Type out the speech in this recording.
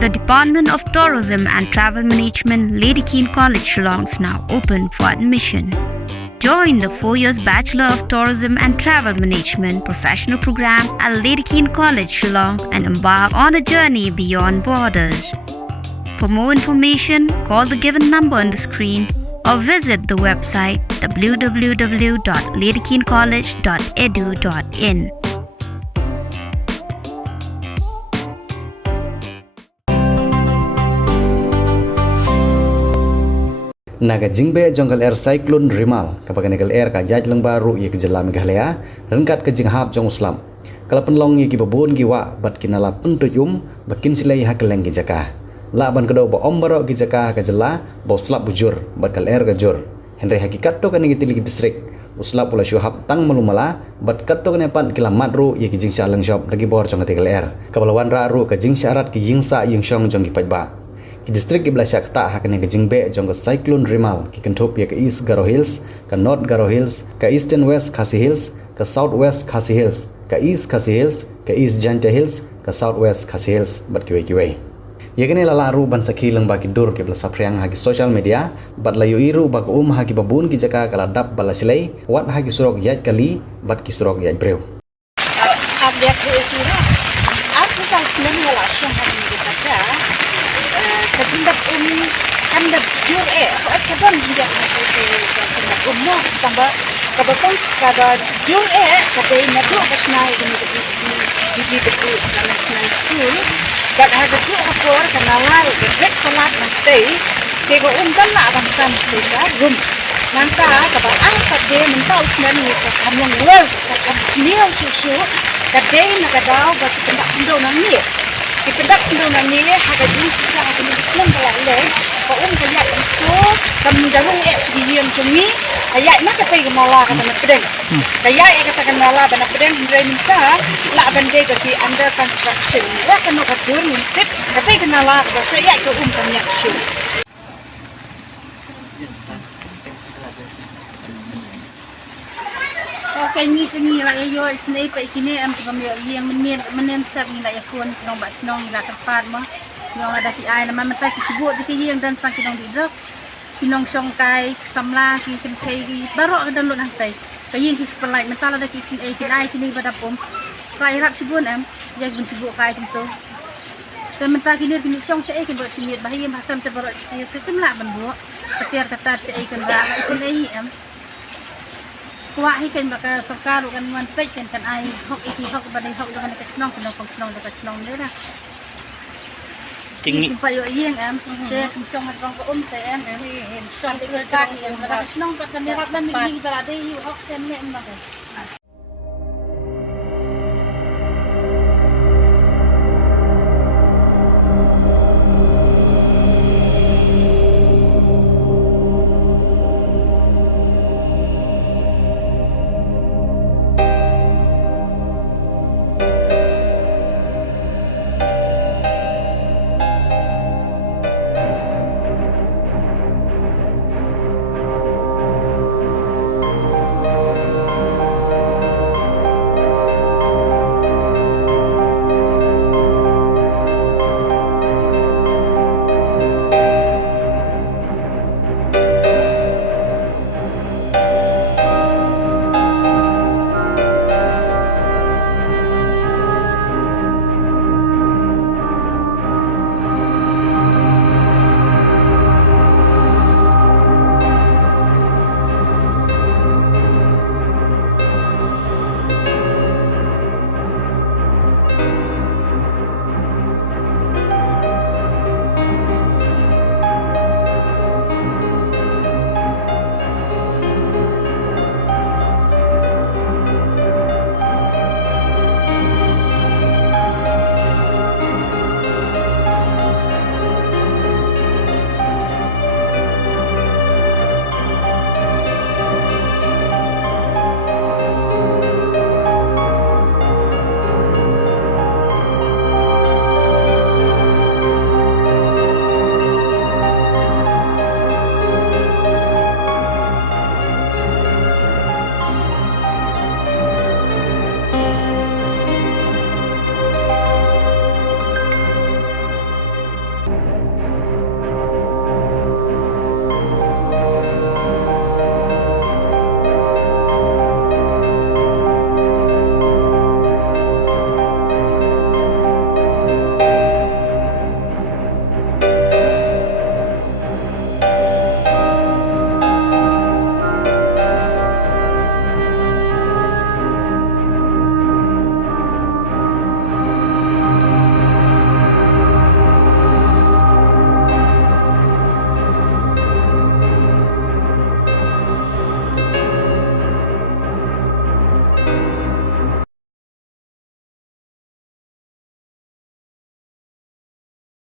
The Department of Tourism and Travel Management, Lady Keane College, Shillong is now open for admission. Join the 4 years Bachelor of Tourism and Travel Management professional program at Lady Keane College, Shillong and embark on a journey beyond borders. For more information, call the given number on the screen or visit the website www.ladykeencollege.edu.in. Naga jingbe jonggal air cyclone Rimal kapag nagal air ka jaj lang baru ye kejala Meghalaya rengkat ke jinghap jong Islam kala penlong ye ki babon ki wa bat kinala pentujum bakin silai hakeleng ki jaka la ban kedo ba ombaro ki jaka ka jela bo slap bujur bat kal air ka jur henry hakikat to kan ki tili distrik uslap pula syuhab tang malumala bat kat to kan pan kila madru ye ki jing shalang shop lagi bor jong tegal air kabalawan ra ru ka jing syarat ki yingsa ying shong jong ki pajba ki distrik ki belasyak ta hakane ke jingbe jong ke cyclone Rimal ki kentup ya ke East Garo Hills ke North Garo Hills ke East and West Khasi Hills ke South West Khasi Hills ke East Khasi Hills ke East Janta Hills ke South West Khasi Hills bat kiwe ya kene lalaru ban sakhi lang bagi dur ke belas sapriang hagi social media bat layu iru bag hagi babun ki jaka kala dap balasilai wat hagi surok yaj kali bat ki surok yaj breu lihat itu aku sang senang wala syang hari kita ketindak kandak jur kadang tidak kandak umur tambah kebetulan kada jur kada nadu national di betul national school but ada tu akor kenalai grade salat nanti tego kan lah bangsan kita rum nanta kada kada mentau senan ni kamung worse kada smell susu kada nakadaw bat kandak indo nang Ipendak Indonesia ni haga jenis susah haga ni Islam kalau leh, kau kaya itu kami jarang sedih yang cumi, kaya nak kata gemala kata nak pedeng, kaya kata gemala bana pedeng hindai minta, lah bandai bagi under construction, lah kena kadur minta, kata gemala kata saya itu kami action. Okay, ni lah yo snai pa ikine am kami yang menem step ni lah ya phone nong ba nong lah tempat mah nong ada ki ai nama mata ki sebut di yang dan sang kinong di drugs kinong song kai samla ki ken kai ki baru ada download hantai kayin ki supply mentala ada ki snai ki ai kini pada pom rai rap sebut am ya gun sebut kai tentu dan mentah kini kini song sai ki buat simit bahaya masam terbaru ki ketemla ban buat ketiar kata sai kan ra snai am kuah ikan bakal serkar kan manfaat kan ai hok iki hok badai hok dengan kesnong kena kesnong ni lah. Tinggi. Jumpa yo yang saya kesnong atau ke saya song tinggal kaki yang kesnong pakai merah dan mini berada di hok sen le makan. Thank you.